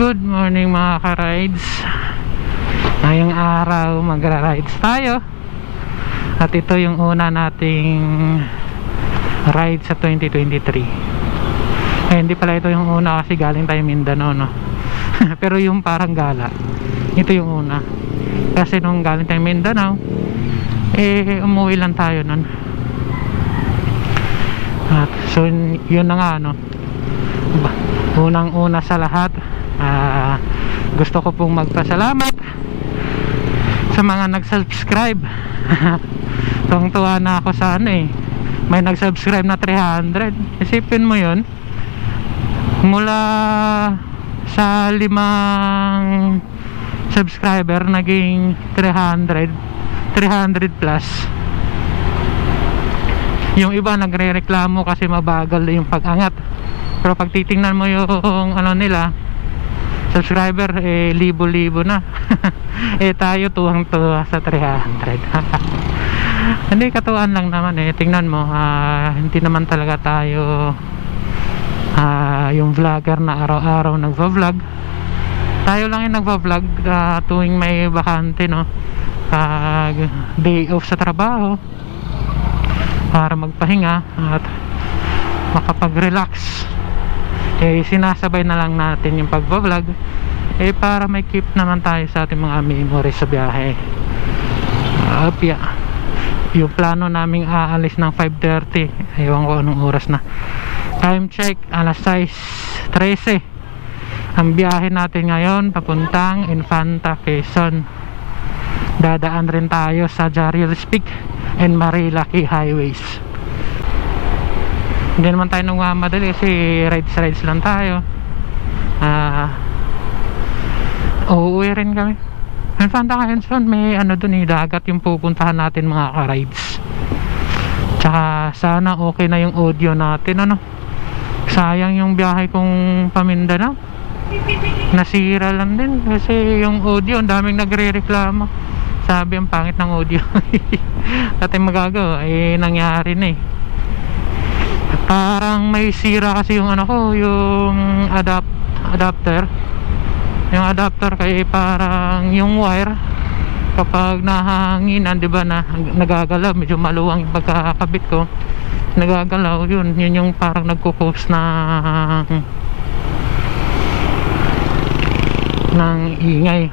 Good morning mga ka-rides. Ngayong araw magra-rides tayo. At ito yung una nating ride sa 2023. Hindi pala ito yung una kasi galing tayo Mindanao, no? Pero yung parang gala, ito yung una. Kasi nung galing tayo Mindanao, umuwi lang tayo nun. At so yun na nga, no? Unang una sa lahat, gusto ko pong magpasalamat sa mga nag-subscribe. Tuwang-tuwa na ako sa may nag-subscribe na 300. Isipin mo yun, mula sa 5 subscriber naging 300 plus. Yung iba nagre-reklamo kasi mabagal yung pag-angat, pero pag titingnan mo yung nila subscriber, libo-libo na. Tayo tuwang-tuwa sa 300. Hindi, katuwaan lang naman. Tingnan mo, hindi naman talaga tayo yung vlogger na araw-araw nagva-vlog. Tayo lang yung nagva-vlog tuwing may bakante, no? Day off sa trabaho, para magpahinga at makapag-relax. Sinasabay na lang natin yung pagbablog para may keep naman tayo sa ating mga memories sa biyahe. Yung plano naming aalis ng 5:30, ewan ko anong oras na. Time check, alas 6:13. Ang biyahe natin ngayon papuntang Infanta, Quezon. Dadaan rin tayo sa Jariles Peak and Marilaki highways. Hindi naman tayo nagmamadali kasi rides lang tayo. Uuwi rin kami. Infanta Quezon, may dun dagat yung pupuntahan natin mga ka-rides. Tsaka sana okay na yung audio natin, sayang yung biyahe kong Pamindanao, nasira lang din kasi yung audio, ang daming nagre-reklamo. Sabi ang pangit ng audio. Dati magagawa, nangyari na parang may sira kasi yung yung adapter. Yung adapter kaya parang yung wire kapag nahanginan, di ba, na nagagalaw, medyo maluwang yung pagkakabit ko, nagagalaw, yun yung parang nagko-cause ng ingay.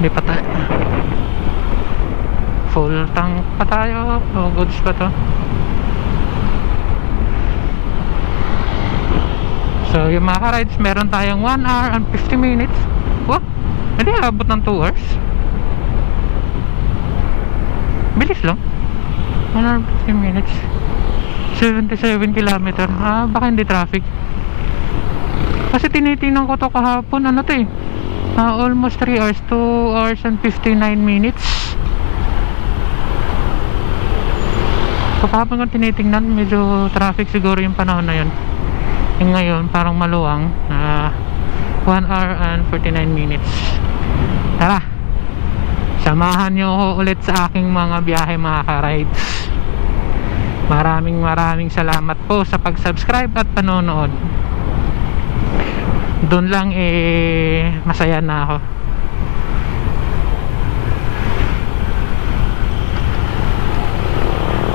Hindi pa tayo full tank pa tayo, goods pa to. So yung mga ka-rides, meron tayong 1 hour and 50 minutes. Wow, hindi abot ng 2 hours. Bilis lang, 1 hour and 50 minutes, 77 kilometer. Baka hindi traffic kasi tinitingnan ko to kahapon, almost 3 hours, 2 hours and 59 minutes. So kahapon kung tinitingnan, medyo traffic siguro yung panahon na yun. Yung ngayon parang maluwang, 1 hour and 49 minutes. Tara, samahan nyo ako ulit sa aking mga biyahe mga ka-rides. Maraming salamat po sa pag-subscribe at panonood. Doon lang masaya na ako.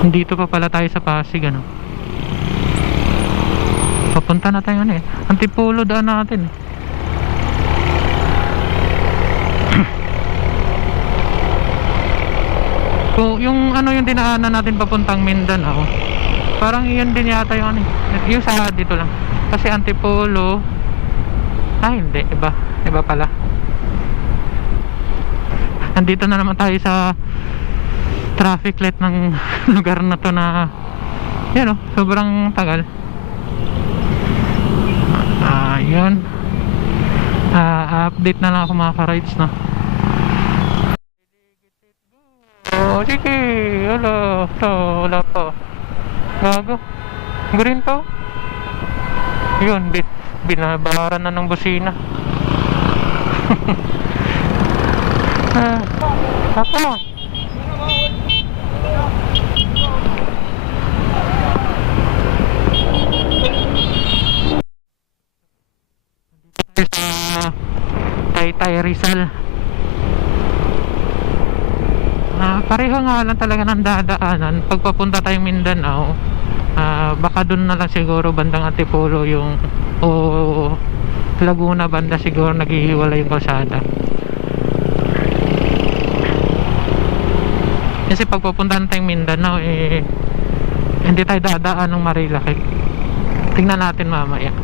Dito pa pala tayo sa Pasig, papunta na tayo Antipolo daan natin. So yung yung dinaanan natin papuntang Mindanao, parang iyon din yata yung yung sa dito lang. Kasi Antipolo, hindi, iba pala. Andito na naman tayo sa traffic light ng lugar na to na sobrang tagal. Yun, update na lang ako mga ka-rides, sige, wala pa. Gago, green pa. Yun, binabaran na ng busina. Ako Taytay Rizal. Pareho nga lang talaga ng dadaanan pag papunta tayong Mindanao. Baka dun na lang siguro bandang Antipolo yung o Laguna banda siguro naghihiwala yung kalsada. Kasi pag papunta tayong Mindanao hindi tayo dadaan ng Marilaki. Tingnan natin mamaya.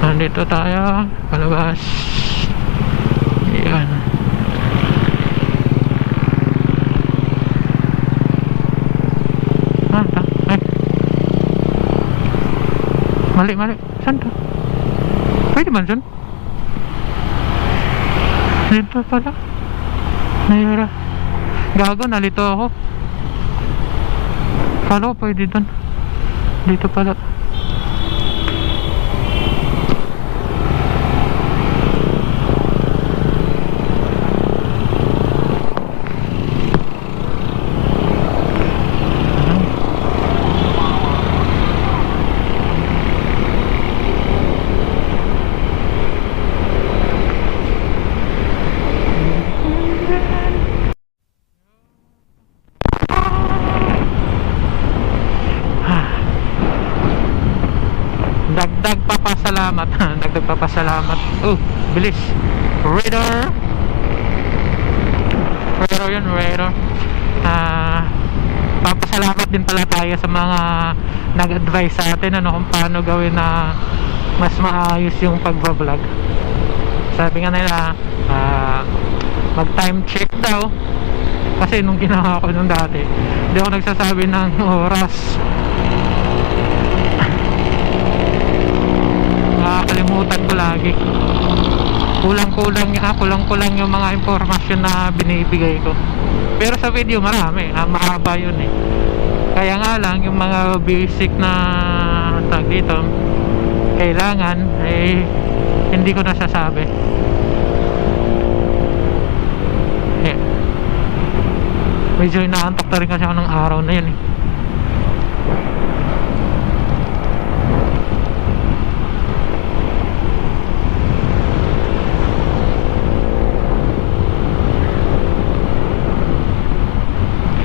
Nandito tayo palabas. Ayan. Mali. Saan to? Pwede man dyan? Dito pala. Nahira. Gago, nalito ako. Kala ko pwede dyan. Dito pala. Dagdag papasalamat. Bilis. Radar yun, radar. Papasalamat din pala tayo sa mga nag-advise sa atin kung paano gawin na mas maayos yung pagbablog. Sabi nga nila mag time check daw, kasi nung ginawa ko nung dati hindi ako nagsasabi ng oras. Nakakalimutan ko lagi. Kulang yung mga impormasyon na binibigay ko. Pero sa video marami, mahaba yun Kaya nga lang yung mga basic na tag dito kailangan hindi ko nasasabi. Medyo inaantok na rin kasi ako ng araw na yun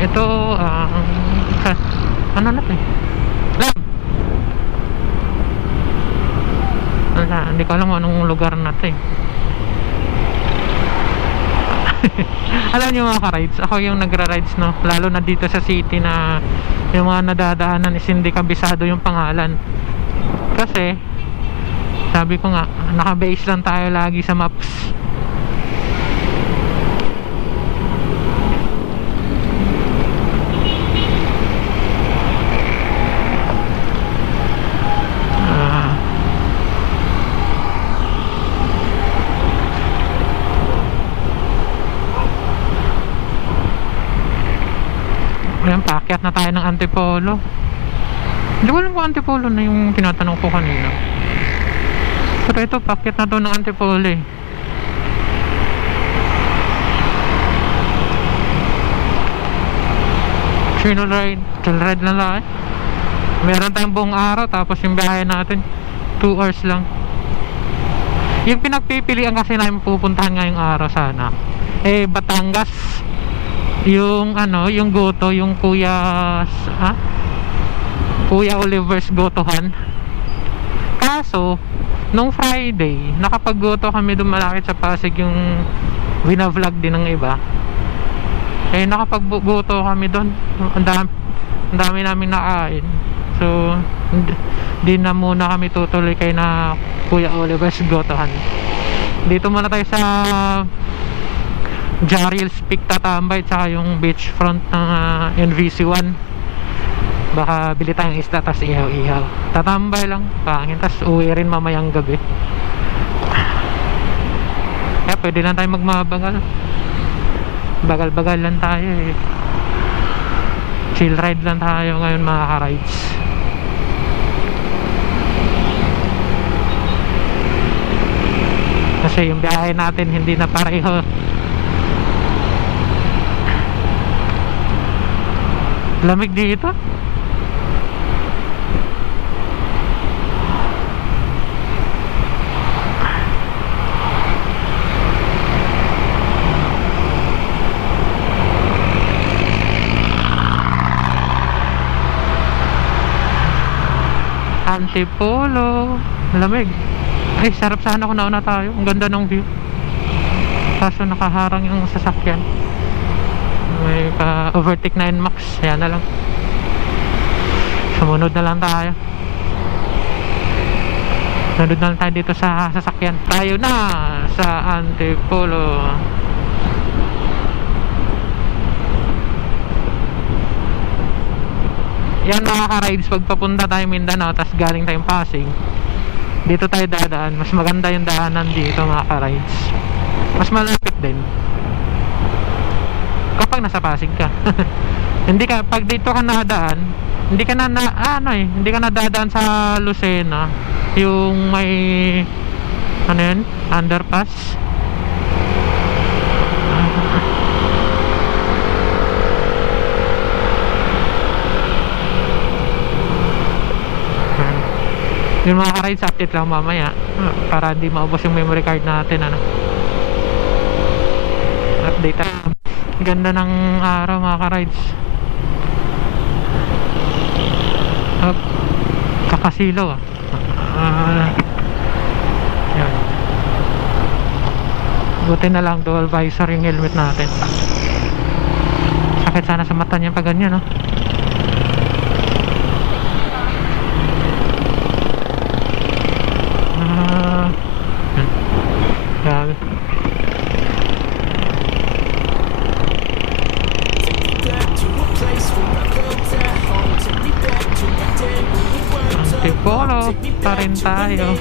Ito ano natin? Hindi ko alam anong lugar natin. Alam niyo mga ka-rides, ako yung nagra-rides lalo na dito sa city na yung mga nadadaanan is hindi kabisado yung pangalan. Kasi sabi ko nga, naka-base lang tayo lagi sa maps. Ayan, paakyat na tayo ng Antipolo. Hindi ko alam kung Antipolo na yung tinatanong ko kanina. Pero ito, paakyat na to ng Antipolo Chill ride na lang Meron tayong buong araw, tapos yung biyahe natin 2 hours lang. Yung pinagpipilian kasi namin pupuntahan ngayong araw sana Batangas. Yung yung Goto, yung Kuya Oliver's Gotohan. Kaso nung Friday nakapag-goto kami doon malapit sa Pasig, yung vlog din ng iba. Nakapag-goto kami doon. Ang dami namin nakain. So hindi na muna kami tutuloy kay na Kuya Oliver's Gotohan. Dito muna tayo sa Jaril's Peak tatambay, tsaka yung beachfront ng NVC1. Baka bili tayong isda tas ihaw-ihaw. Tatambay lang, pangin, tas uwi rin mamayang gabi. Kaya pwede lang tayo magmabagal. Bagal-bagal lang tayo Chill ride lang tayo ngayon mga ka-rides. Kasi yung biyahe natin hindi na pareho. Lamig dito. Antipolo. Lamig. Ay, sarap sana kung nauna tayo. Ang ganda ng view. Kaso nakaharang yung sasakyan. May overtake na NMAX. Yan na lang. Sumunod na lang tayo. Sunod na lang tayo dito sa sasakyan. Tayo na sa Antipolo. Yan mga ka-rides, pag papunta tayo Mindanao tas galing tayong Pasig, dito tayo dadaan. Mas maganda yung daanan dito mga ka-rides. Mas malapit din kapag nasa Pasig ka. Hindi ka, pag dito ka nadaan, hindi ka na, hindi ka nadadaan sa Lucena, yung may ano yun, underpass. Yung mga ka-rides, update lang mamaya para hindi maubos yung memory card natin. Update tayo. Ganda ng araw mga ka-rides. Kakasilaw yan. Buti na lang dual visor yung helmet natin. Sakit sana sa mata niya pag ganyan, no? Grabe. Antipolo pa rin tayo.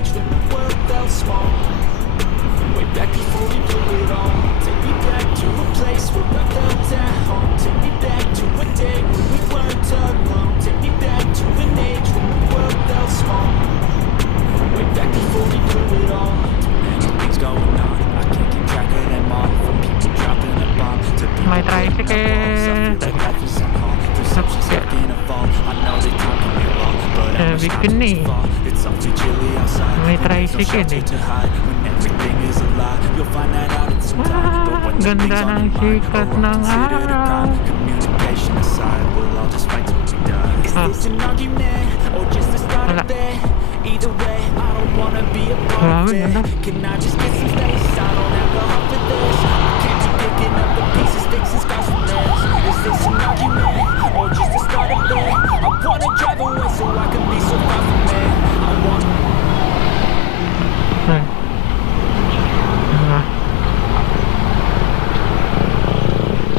May tricycle. Sabi ko na eh, may tricycle eh. Ganda ng sikat ng araw. Wala. Grabe, ganda.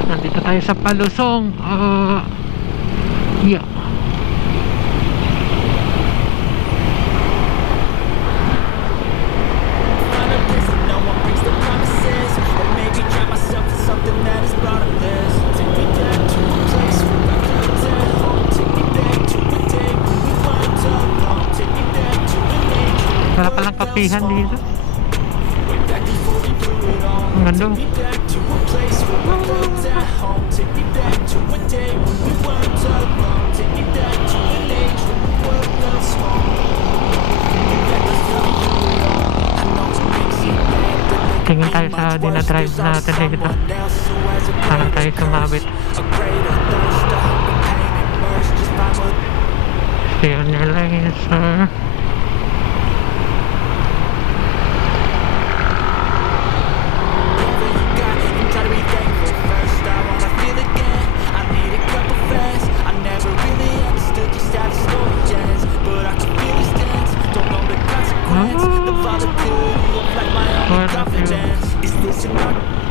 Nandito tayo sa Palusong. Yeah. Wala palang kapihan dito. Ang ganda. Tingin tayo sa dinadrive natin dito. Saan tayo sumabit. Stay on your lane, sir.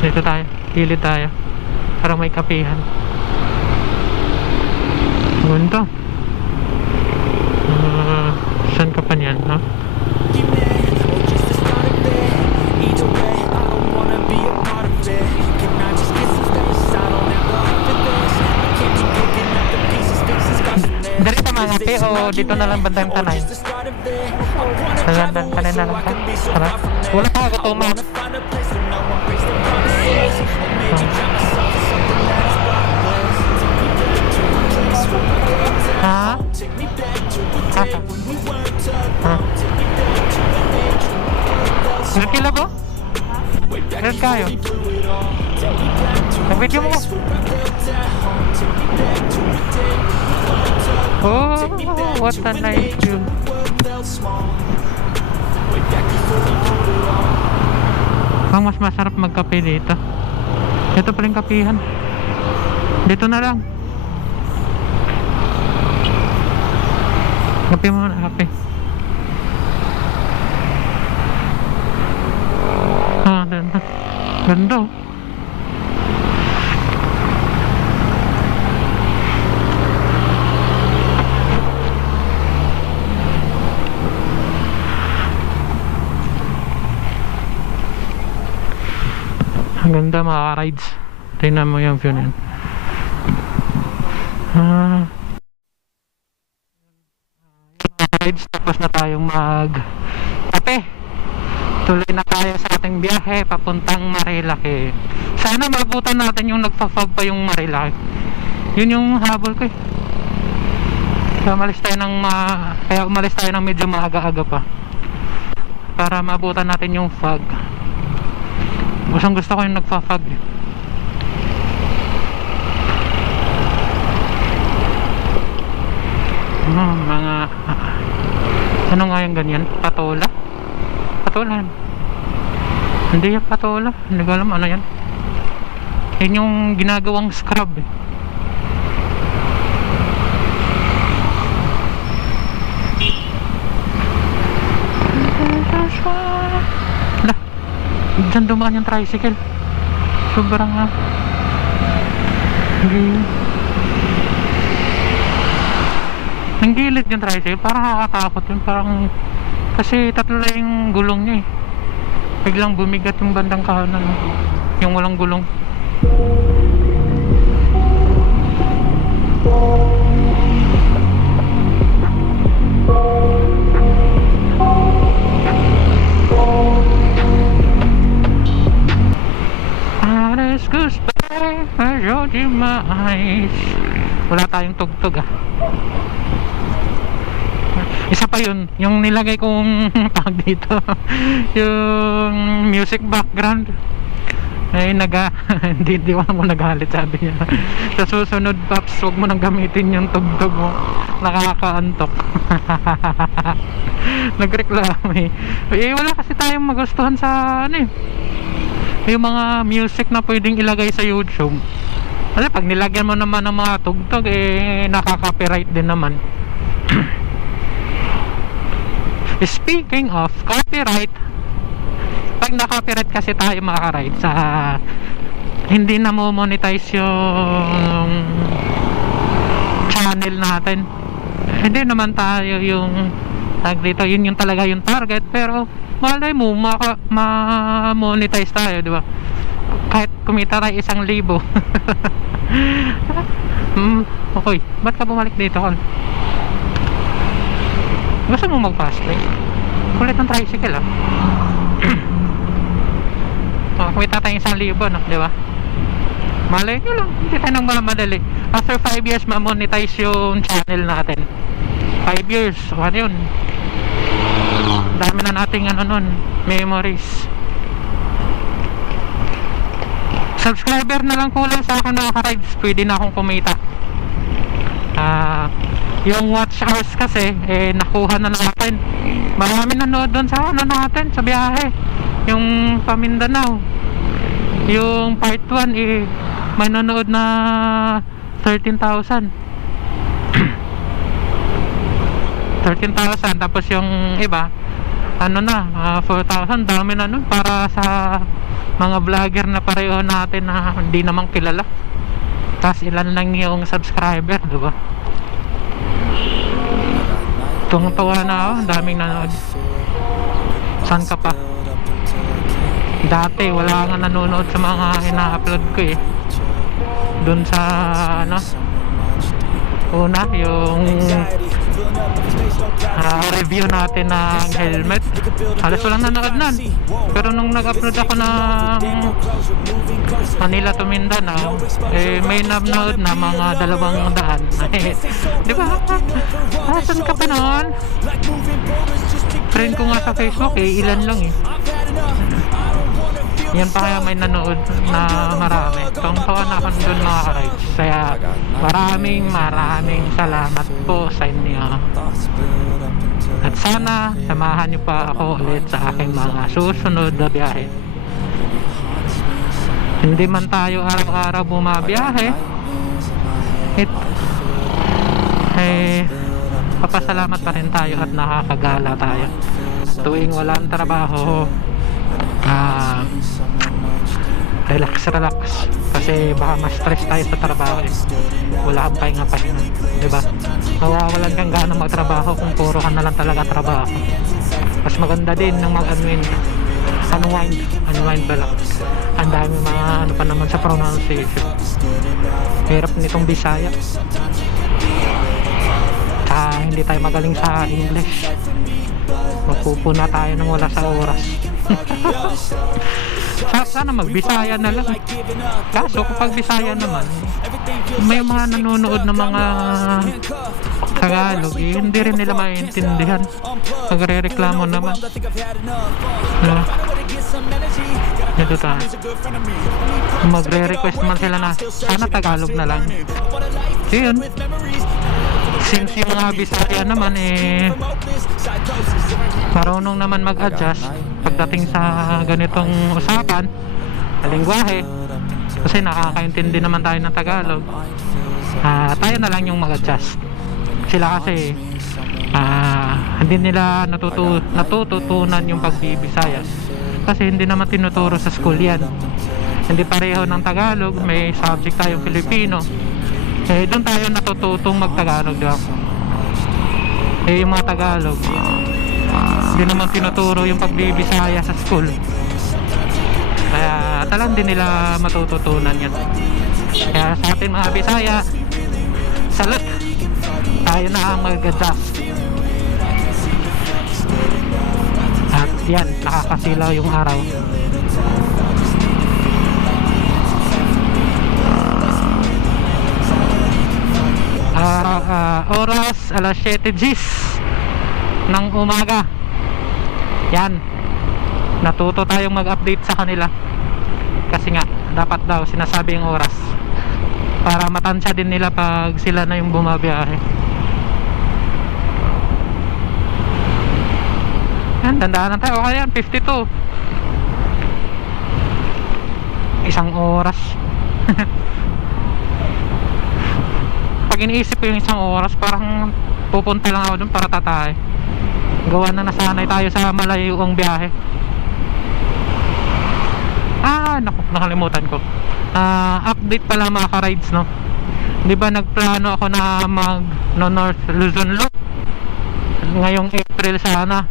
Dito tayo, gilid tayo para may kapihan. Ganda. Saan ka pa niyan, ha? Dari sa mga pe o dito na lang bandang tanay? Bandang tanay na lang ka? Tara. Wala ka ako tumak. Ha? Red kila ko? Red kayo? Nag-video mo ko? Oh, what a nice view. Ang mas masarap magkape dito. Ito pa rin kapihan. Dito na lang. Kape muna, kape. Ganda. Ganda. Ang ganda mga rides. Tingnan mo yung view na yan. Rides, tapos na tayong mag kape. Tuloy na tayo sa ating biyahe papuntang Marilaki. Sana mabutan natin yung nagpa-fog pa yung Marilaki. Yun yung habol ko eh. Kaya umalis tayo ng medyo maaga-aga pa para mabutan natin yung fog. Gusto ko yung nagpa-fog eh. Mga ano nga yung ganyan? Patola? Patola? Hindi yung patola. Hindi ko alam ano yan. Yan yung ginagawang scrub eh. Lah, dyan dumaan yung tricycle. Sobrang nanggilid yung tricycle. Parang nakakatakot yun. Parang kasi tatlo lang yung gulong niya eh. Biglang bumigat yung bandang kahanan, yung walang gulong. Ares goodbye, medyo di mais. Wala tayong tugtog ah. Isa pa yun, yung nilagay kong tag dito. Yung music background ay hindi ko alam kung nagalit, sabi niya. Sa susunod Paps, huwag mo nang gamitin yung tugtog mo, nakakaantok. Nagreklamo eh. Wala kasi tayong magustuhan sa ano eh, yung mga music na pwedeng ilagay sa YouTube. Kasi pag nilagyan mo naman ng mga tugtog eh, nakaka-copyright din naman. Speaking of copyright, pag na-copyright kasi tayo maka-ride sa hindi na mo monetize yung channel natin, hindi naman tayo yung tag dito, yun yung talaga yung target, pero malay mo ma-monetize tayo, di ba? Kahit kumita tayo 1,000. Okay, ba't ka bumalik dito, Col? Gusto mo mag-fast lane? Kulit ng tricycle ah. Kumita tayong 1,000, no? Diba? Malay nyo lang, hindi tayo nang madali. After 5 years ma-monetize yung channel natin. 5 years, ano yun? Dami na nating ano nun, memories. Subscriber na lang kulang sa akin mga ka-rides, pwede na akong kumita. Yung watch hours kasi nakuha na natin. Marami nanood doon sa ano natin, sa biyahe, yung Pamindanao. Yung part 1 may nanood na 13,000. 13,000. Tapos yung iba ano na 4,000. Dami na nun para sa mga vlogger na pareho natin na hindi naman kilala. Tapos ilan lang yung subscriber, diba? Tungtuwa na ako, daming nanood. Saan ka pa? Dati wala nga nanonood sa mga ina-upload ko eh. Doon sa ano, una yung review natin ng helmet, halos walang nanood nun. Pero nung nag-upload ako ng Manila to Mindanao, may nanood na mga 200. Di ba? Saan ka pa noon? Friend ko nga sa Facebook ilan lang eh. Yan pa kaya may nanood na marami. Tungtuwa na ako dun mga ka-rides. Kaya maraming salamat po sa inyo. At sana samahan niyo pa ako ulit sa aking mga susunod na biyahe. Hindi man tayo araw-araw bumabiyahe, papasalamat pa rin tayo at nakakagala tayo. Tuwing walang trabaho, relax kasi baka ma-stress tayo sa trabaho wala kang pahinga, diba? Mawawalan kang gana magtrabaho kung puro ka na lang talaga trabaho. Mas maganda din ng unwind ba lang. Ang dami mga ano pa naman sa pronunciation, hirap nitong Bisaya. Hindi tayo magaling sa English, magpupuna tayo nang wala sa oras. Sana magbisaya na lang. Kaso kapag Bisaya naman, may mga nanonood ng mga Tagalog, hindi rin nila maintindihan. Nagre-reklamo naman. Ito tayo, magre-request man sila na sana Tagalog na lang. So yun, since yung mga Bisaya naman marunong naman mag-adjust pagdating sa ganitong usapan na lengguwahe, kasi nakakaintindi naman tayo ng Tagalog, tayo na lang yung mag-adjust. Sila kasi hindi nila natututunan yung pagbibisaya kasi hindi naman tinuturo sa school yan. Hindi pareho ng Tagalog, may subject tayong Filipino, doon tayo natututong mag-Tagalog, diba? Yung mga Tagalog hindi naman tinuturo yung pagbibisaya sa school, kaya talagang din nila matututunan yan. Kaya sa atin mga Bisaya, salute, tayo na ang mag-adjust. At yan, nakakasilaw yung araw. Oras alas 7 Gs ng umaga. Yan, natuto tayong mag-update sa kanila kasi nga dapat daw sinasabi yung oras para matansya din nila pag sila na yung bumabiyahe. Yan, dandaan na tayo. Okay yan, 52, isang oras. Pag iniisip ko yung isang oras, parang pupunta lang ako dun para tatay. Gawa na nasanay tayo sa malayong biyahe. Naku, nakalimutan ko. Update pala mga ka-rides, no? Di ba nagplano ako na mag North Luzon Loop ngayong April sana,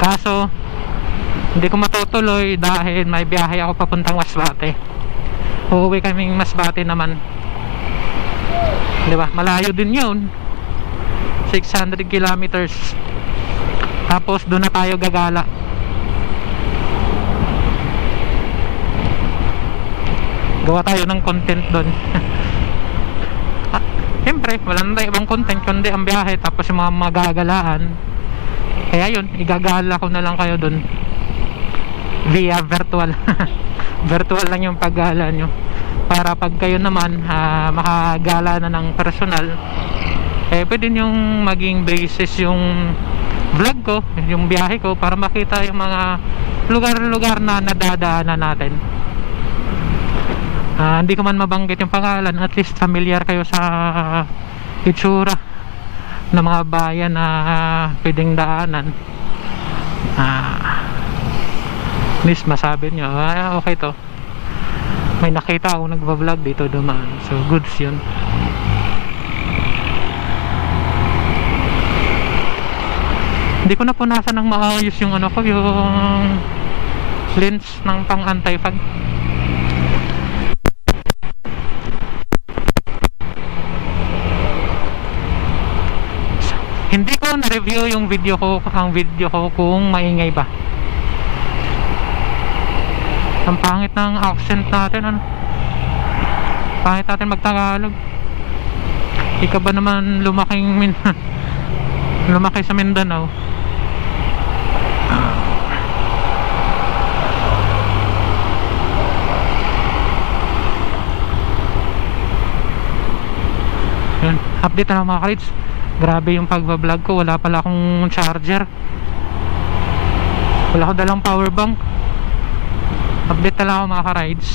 kaso hindi ko matutuloy dahil may biyahe ako papuntang Masbate. Uuwi kaming Masbate naman, di ba? Malayo din yun, 600 kilometers. Tapos doon na tayo gagala. Gawa tayo ng content doon. Siyempre wala na ibang content kundi ang biyahe tapos yung mga magagalaan. Kaya yun, igagala ko na lang kayo doon via virtual. Virtual lang yung paggala nyo, para pag kayo naman makagala na ng personal, pwede yung maging basis yung vlog ko, yung biyahe ko, para makita yung mga lugar-lugar na nadadaanan natin. Hindi ko man mabanggit yung pangalan, at least familiar kayo sa itsura ng mga bayan na pwedeng daanan. At least masabi nyo, okay to, may nakita ako nagva-vlog dito dumaan, so goods yun. Hindi ko na punasan ng maayos yung ano ko, yung lens ng pang anti-fog. Hindi ko na-review yung video ko, ang video ko kung maingay ba. Ang pangit ng accent natin, ano? Pangit natin magtagalog. Ika ba naman lumaki sa Mindanao? Update na lang mga ka-rides. Grabe yung pagbablog ko, wala pala akong charger, wala ko dalang power bank. Update na lang ako mga ka-rides.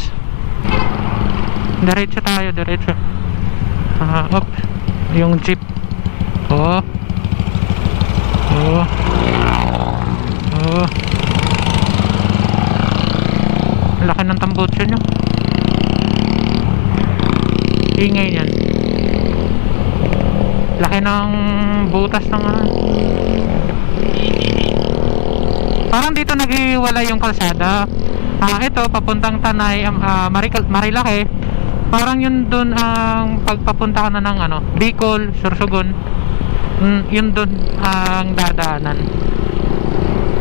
Diretso tayo, diretso. Up. Yung jeep. Oh. Oh. Oh. Laki ng tambutso nyo. Ingay yan. Laki ng butas ng parang dito naghiwalay yung kalsada. Ito papuntang Tanay, Marilaki. Parang yun dun ang pagpapunta ka na ng Bicol, Sorsogon. Yun dun ang dadaanan.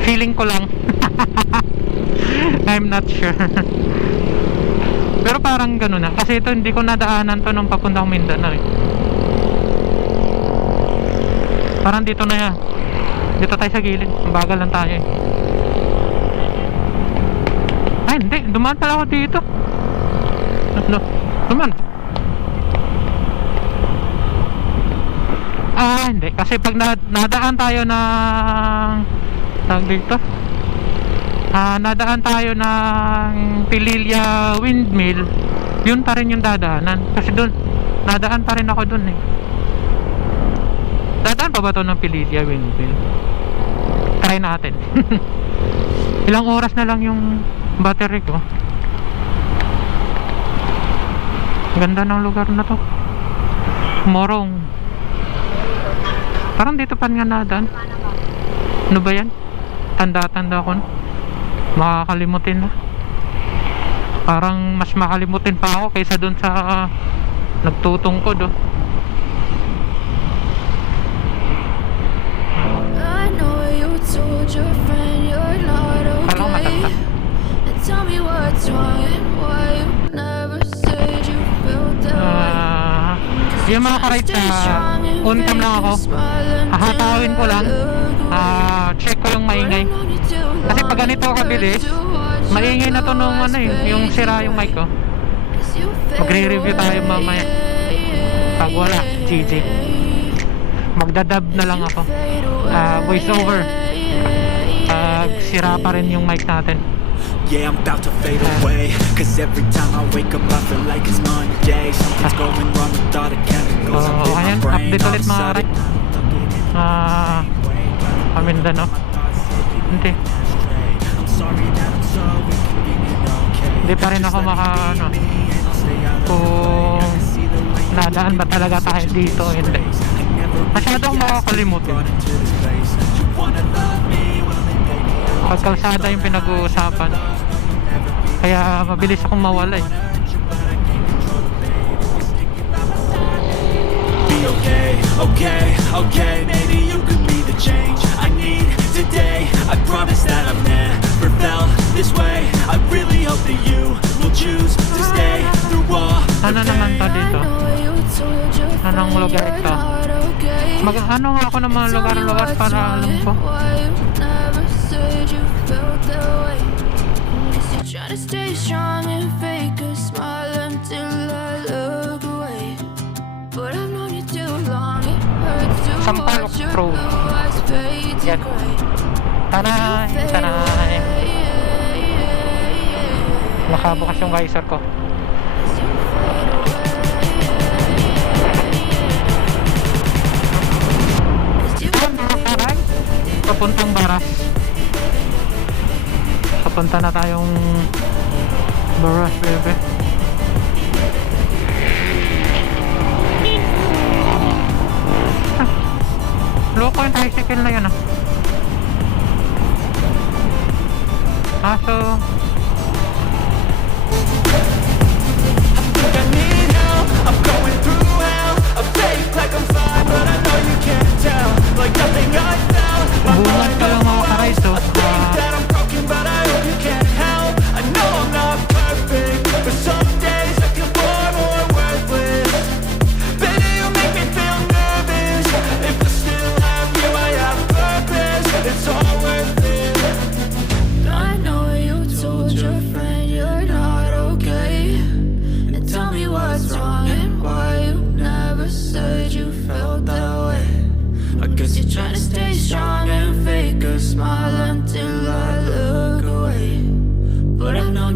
Feeling ko lang. I'm not sure. Pero parang gano'n na. Kasi ito hindi ko nadaanan to nung papuntang Mindanao eh. Parang dito na yan. Dito tayo sa gilid. Bagal lang tayo eh. Ay hindi, dumaan pala ako dito. Dumaan. Hindi. Kasi pag nadaan tayo ng tawag dito, nadaan tayo ng Pililya Windmill, yun pa rin yung dadaanan. Kasi dun, nadaan pa rin ako dun eh. Dadaan pa ba ito ng Pililya Windmill? Try natin. Ilang oras na lang yung battery ko. Ganda ng lugar na to. Morong. Parang dito pa nga nadaan. Ano ba yan? Tanda-tanda ko na. Makakalimutin na. Parang mas makalimutin pa ako kaysa dun sa nagtutungkod oh. Parang matanda. Yung mga ka-rides on cam lang ako. Hahatawin ko lang. Check ko yung maingay. Kasi pag ganito kabilis, maingay na to nung yung sira yung mic ko. Magre-review tayo mamaya. Pag wala, GG. Magdadub na lang ako. Voice over. Pag sira pa rin yung mic natin. Yeah, I'm about to fade away. Cause every time I wake up I feel like it's Monday. Something's going wrong with all the chemicals up in my brain. Update ulit mga rin. Mindanao. Hindi. Hindi pa rin ako kung nadaan ba talaga tayo dito. Hindi. Masyadong makakalimutin. Pagkalsada yung pinag-uusapan, kaya mabilis akong mawala eh. Be okay, okay, okay. Maybe you could be the change I need today. I promise that I've never felt this way. I really hope that you will choose to stay through all the Ano naman pa pain. dito? Anong lugar ito? Ano nga ako ng mga lugar-lugar para alam ko. Try to stay strong and fake a smile until I look away. But I've known you too long, it hurts to Sampaloc watch your Road. blue eyes fade to Yan. gray. Tanay, tanay. Nakabukas yung visor ko. Papuntang Baras. Papunta na tayong Baras, bebe. Loko yung tricycle na yun ah. So I need help, I'm going through hell. I fake like I'm fine, but I know you can't tell. Like nothing I felt. My bulat mind ka lang mga ka-rides oh. think that I'm broken, but I hope you can't help. I know I'm not perfect, but some days I feel far more worthless. Baby, you make me feel nervous. If I still have you, I have purpose. It's all worth it. I know you told your friend you're not okay, and tell me what's wrong and why you never said you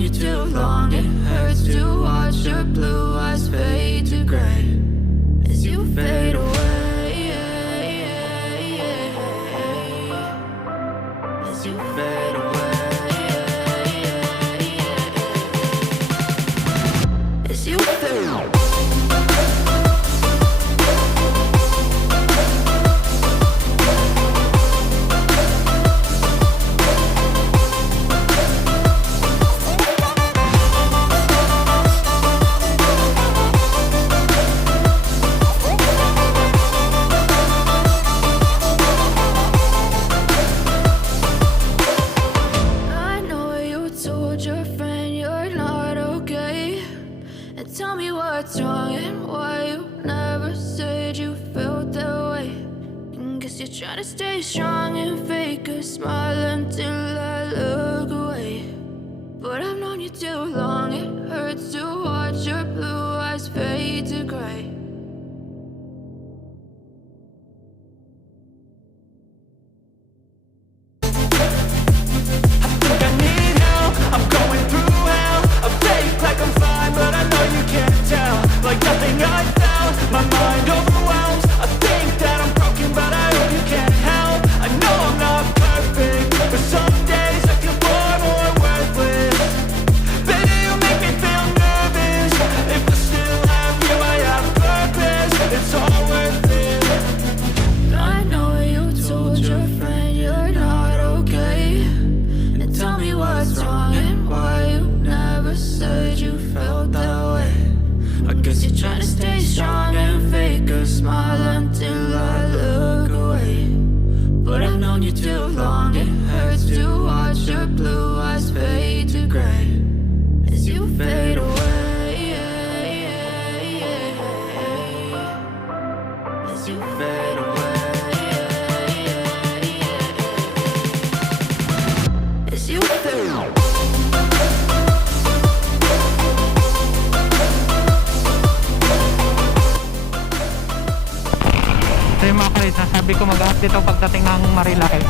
known you too long. It hurts to watch your blue eyes fade to gray as you fade away. As you fade away. As you fade away. I know you told your friend you're not okay, and tell me what's wrong and why you never said you felt that way. And guess you're trying to stay strong and fake a smile until I look away. But I've known you too long, it hurts to watch your blue eyes fade to gray. I need help, I'm going through hell. I fake like I'm fine, but I know you can't tell. Like nothing I felt, my mind overwhelms. I think that I'm broken, but I hope you can't help. I know I'm not perfect, but some days I feel bored or worthless. Baby, you make me feel nervous. If I still have you, I have purpose. It's all worth it. I know you told your friend you're not okay, and tell me what's wrong and why you never said you felt that way. I guess you're trying to stay strong and fake a smile until I look away. But I've known you too long, it hurts to watch your blue eyes fade to gray as you fade away. As you fade away. As you fade away. So yung mga guys, sabi ko mag-update ako pagdating ng Marilaki,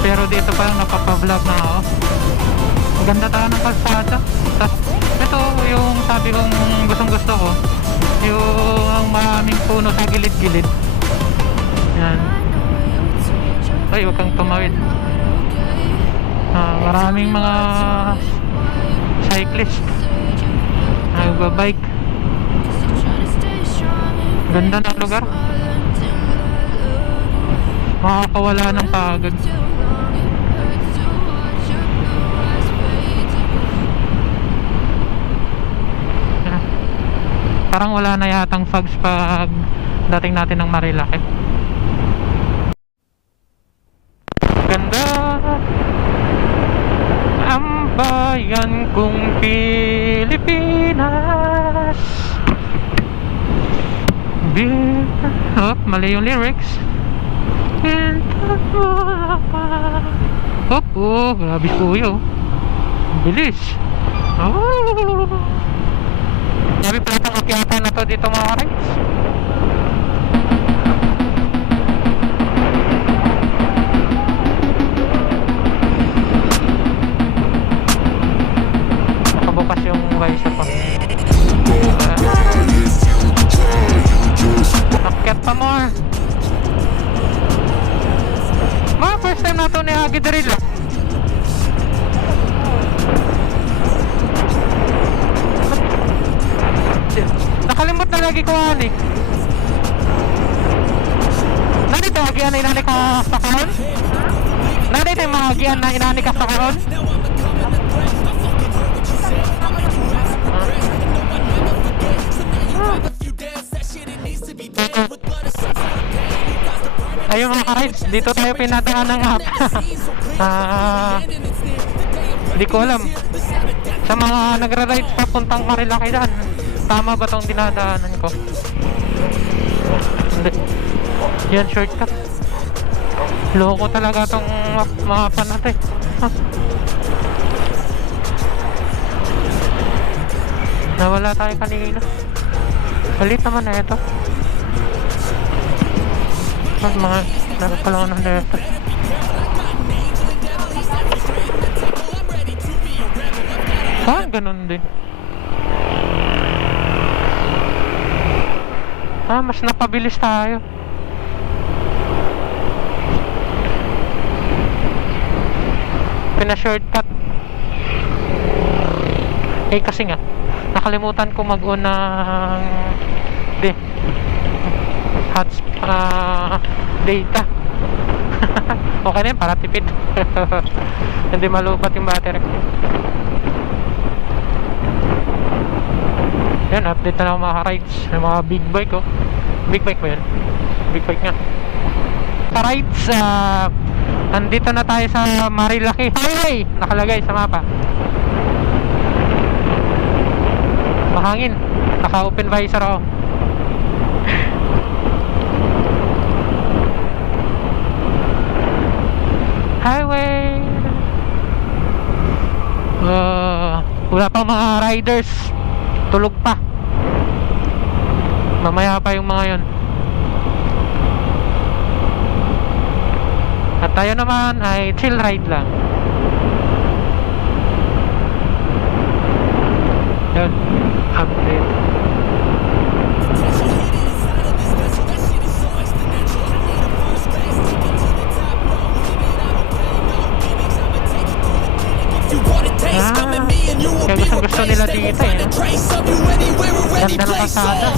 pero dito pa lang napapa-vlog na ako. Maganda tayo ng kalsada. Tapos ito yung sabi kong gustong gusto ko, yung maraming puno sa gilid-gilid. Yan. Ay, huwag kang tumawid. Maraming mga cyclist nagbabike. Ganda ng lugar, makakawala ng pagod. Parang wala na yatang fogs pag dating natin ng Marilaki. Ganda ang bayan kong Pilipinas. Oh, mali yung lyrics. Oh, grabe kuya. Bilis. Oh. Grabe pala itong akyatan na to dito mga rides. Nakabukas yung visor pa. Akyat pa more. Mga first time na ito ni Agi Darila. Nakalimot na lagi ko ani. Narito agian na inani ka sa karon? Narito yung mga agian na inani ka sa karon? Ayun mga ka-rides, dito tayo pinadaan ng app. Hindi ko alam. Sa mga nagra-rides papuntang Marilaki daan, tama ba tong dinadaanan ko? Hindi. Yan, shortcut. Loko talaga tong mapa natin. Nawala tayo kanina. Balit naman na ito. Mga nagpalaw ng dito. Ganun din. Mas napabilis tayo. Pina-shortcut. Kasi nga nakalimutan ko mag-on ng data. Okay na yun, para tipid. Hindi malupat yung battery. Yan, update na lang mga rides. Yung mga big bike, oh. Big bike ba yun? Big bike nga. Sa rides, andito na tayo sa Marilaki Highway. Nakalagay sa mapa. Mahangin. Naka-open visor ako. Highway. Wala pang mga riders. Tulog pa. Mamaya pa yung mga yon. At tayo naman ay chill ride lang. Yun, update. Kaya gusto nila dito eh. Ganda ng kasada.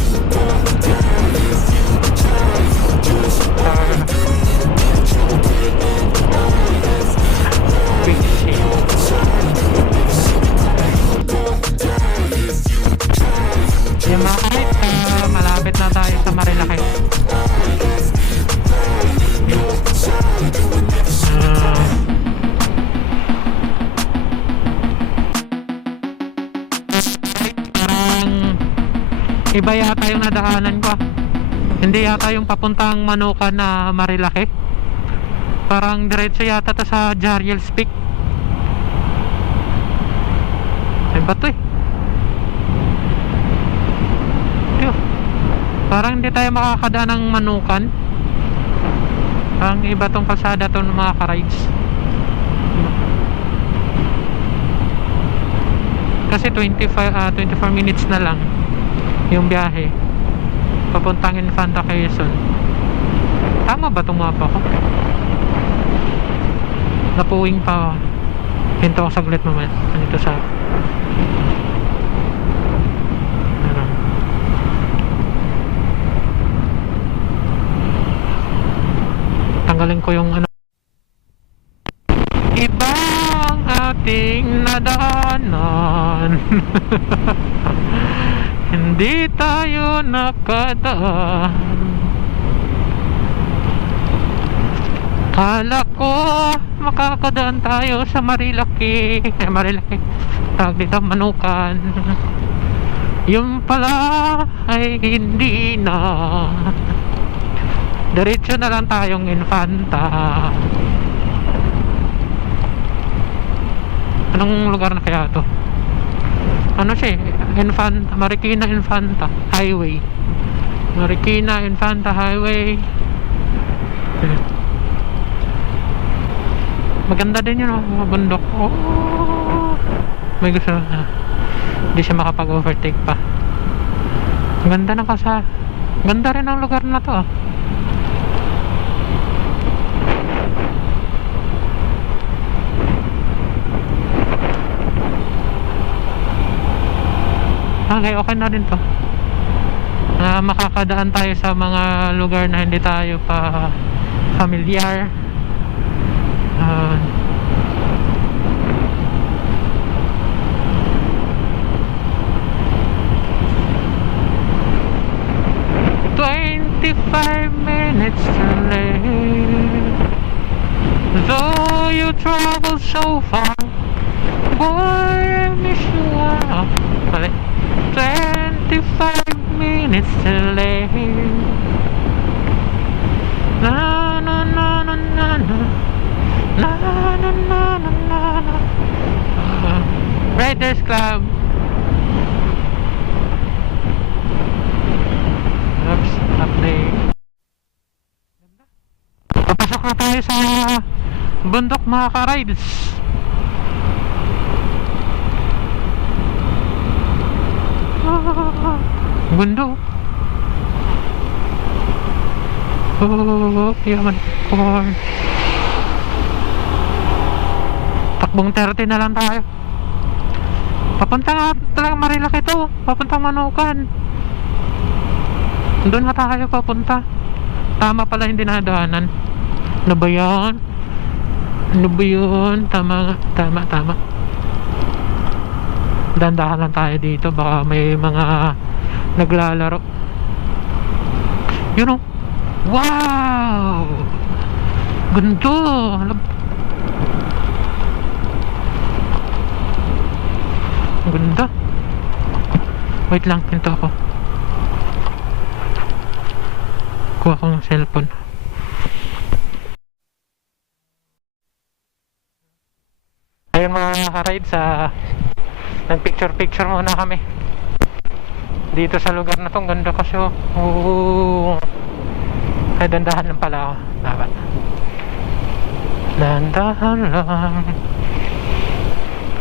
Big shit. Yung mga kahit malapit na tayo sa Marilaki. Iba yata yung nadaanan ko. Hindi yata yung papuntang Manukan na Marilaki. Parang diretso yata ta sa Jariel's Peak. Ay bato eh. Diyo. Parang hindi tayo makakadaan ng Manukan. Parang iba tong kalsada to ng mga ka-rides. Kasi 24 minutes na lang yung biyahe papuntang Infanta Quezon. Tama ba itong mapa ko? Napuwing pa. Hinto ko saglit naman. Nandito sa ano. Tanggalin ko yung ano. Ibang ating nadaanan. Hindi tayo nakadaan. Kala ko makakadaan tayo sa Marilaki. Marilaki. Tawag dito, Manukan. Yung pala ay hindi na. Diretso na lang tayong Infanta. Anong lugar na kaya to? Ano siya eh? Marikina Infanta Highway. Marikina Infanta Highway. Maganda din yun, mga bundok. Oh, may gusto hindi siya makapag-overtake pa. Ganda ng kasa. Ganda rin ang lugar na to. Okay na rin to. Makakadaan tayo sa mga lugar na hindi tayo pa familiar. 25 minutes to live. Though you travel so far, boy, I miss you all. 25 minutes to live. Na na na na na na na na na na na. Riders Club. Oops, update. Papasok na tayo sa bundok mga ka-rides. Ganda. Oh, yaman car. Takbong 30 na lang tayo. Papunta nga talaga Marilaki to. Papunta Manukan. Doon na tayo papunta. Tama pala yung dinadaanan. Ano ba yan? Ano ba yun? Tama. Dandahan lang tayo dito. Baka may mga naglalaro. Yun o. Wow! Ganda! Ganda. Wait lang, pinto ako. Kuha ko ng cellphone. Ayun mga ka-ride, nag-picture muna kami dito sa lugar na to. Ang ganda kasi oh. Ay, dandahan lang pala ako. Dapat dandahan lang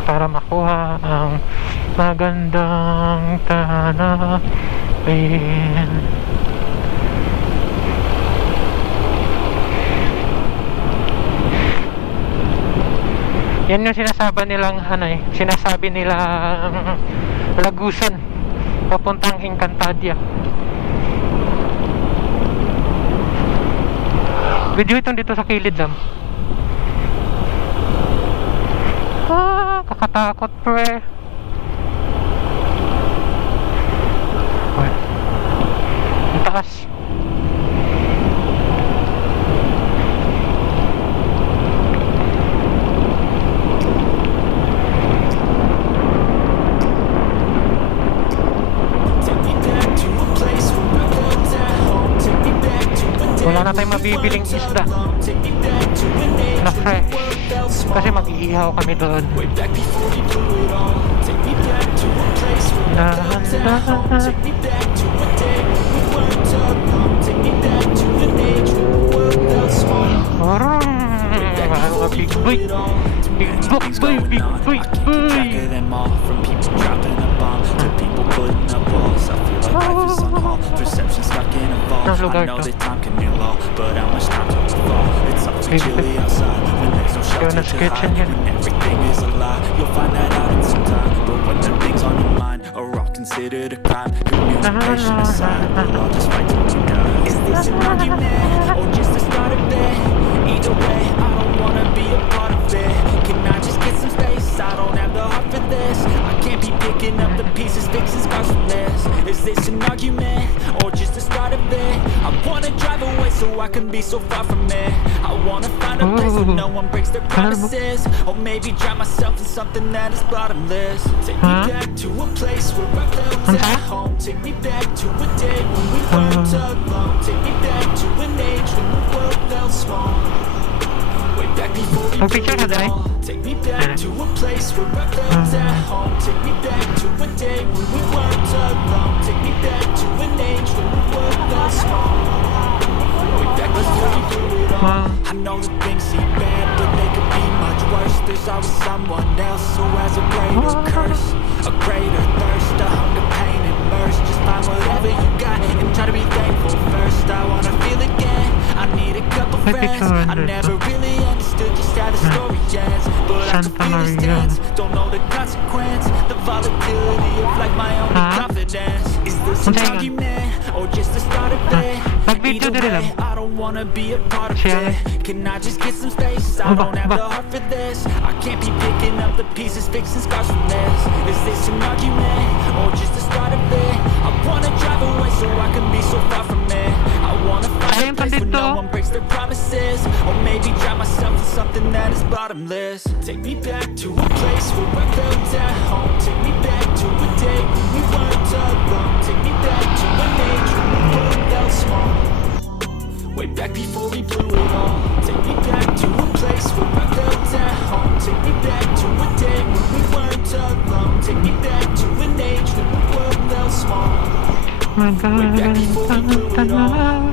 para makuha ang magandang tanawin. Yan yung sinasabi nilang Lagusan papuntang Encantadia. Video itong dito sa kilid lang. Kakatakot pre. Ang taas. Wala na tayong mabibiling isda na fresh kasi mag-iihaw kami doon. Mga big boy. Perception stuck in a vault. I know that time can heal all, but how much time till it's fall? It's awfully chilly outside when there's no shelter to hide. When everything is a lie, you'll find that out in some time. But when the things on your mind are all considered a crime, communication aside, we'll all just fight till we die. Is this an argument or just the start of it? Either way, I don't wanna be a part of it. Can I just get some space? I don't have the heart for this. I can't be picking up the pieces, fixing scars from this. Is this an argument or just the start of it? I wanna drive away so I can be so far from it. I wanna find a place where no one breaks their promises, or maybe drown myself in something that is bottomless. Take me back to a place where I felt at home. Take me back to a day when we weren't alone. Take me back to an age when the world felt small. Way back before we blew it all. Take me back to a place where I felt at home. Take me back to a day when we weren't alone. Take me back to an age when the world felt small. Way back before we blew it all. I know that things seem bad, but they could be much worse. There's always someone else who has a greater curse, a greater thirst, a hunger, pain, and mercy. Just find whatever you got and try to be thankful first. I wanna feel again. I need a couple friends. I never really understood just how the story ends, but I can feel this tense. Don't know the consequence, the volatility of like my own confidence. Is this an argument or just the start of it? Either way, I don't wanna be a part of it. Can I just get some space? I don't have the heart for this. I can't be picking up the pieces, fixing scars from this. Is this an argument or just the start of it? I wanna drive away so I can be so far from it. I wanna find a place where no one breaks their promises, or maybe drown myself in something that is bottomless. Take me back to a place where I felt at home. Take me back to a day when we weren't alone. Take me back to an age when the world felt small. Way back before we blew it all. Take me back to a place where I felt at home. Take me back to a day when we weren't alone. Take me back to an age when the world felt small. Way back before we blew it all.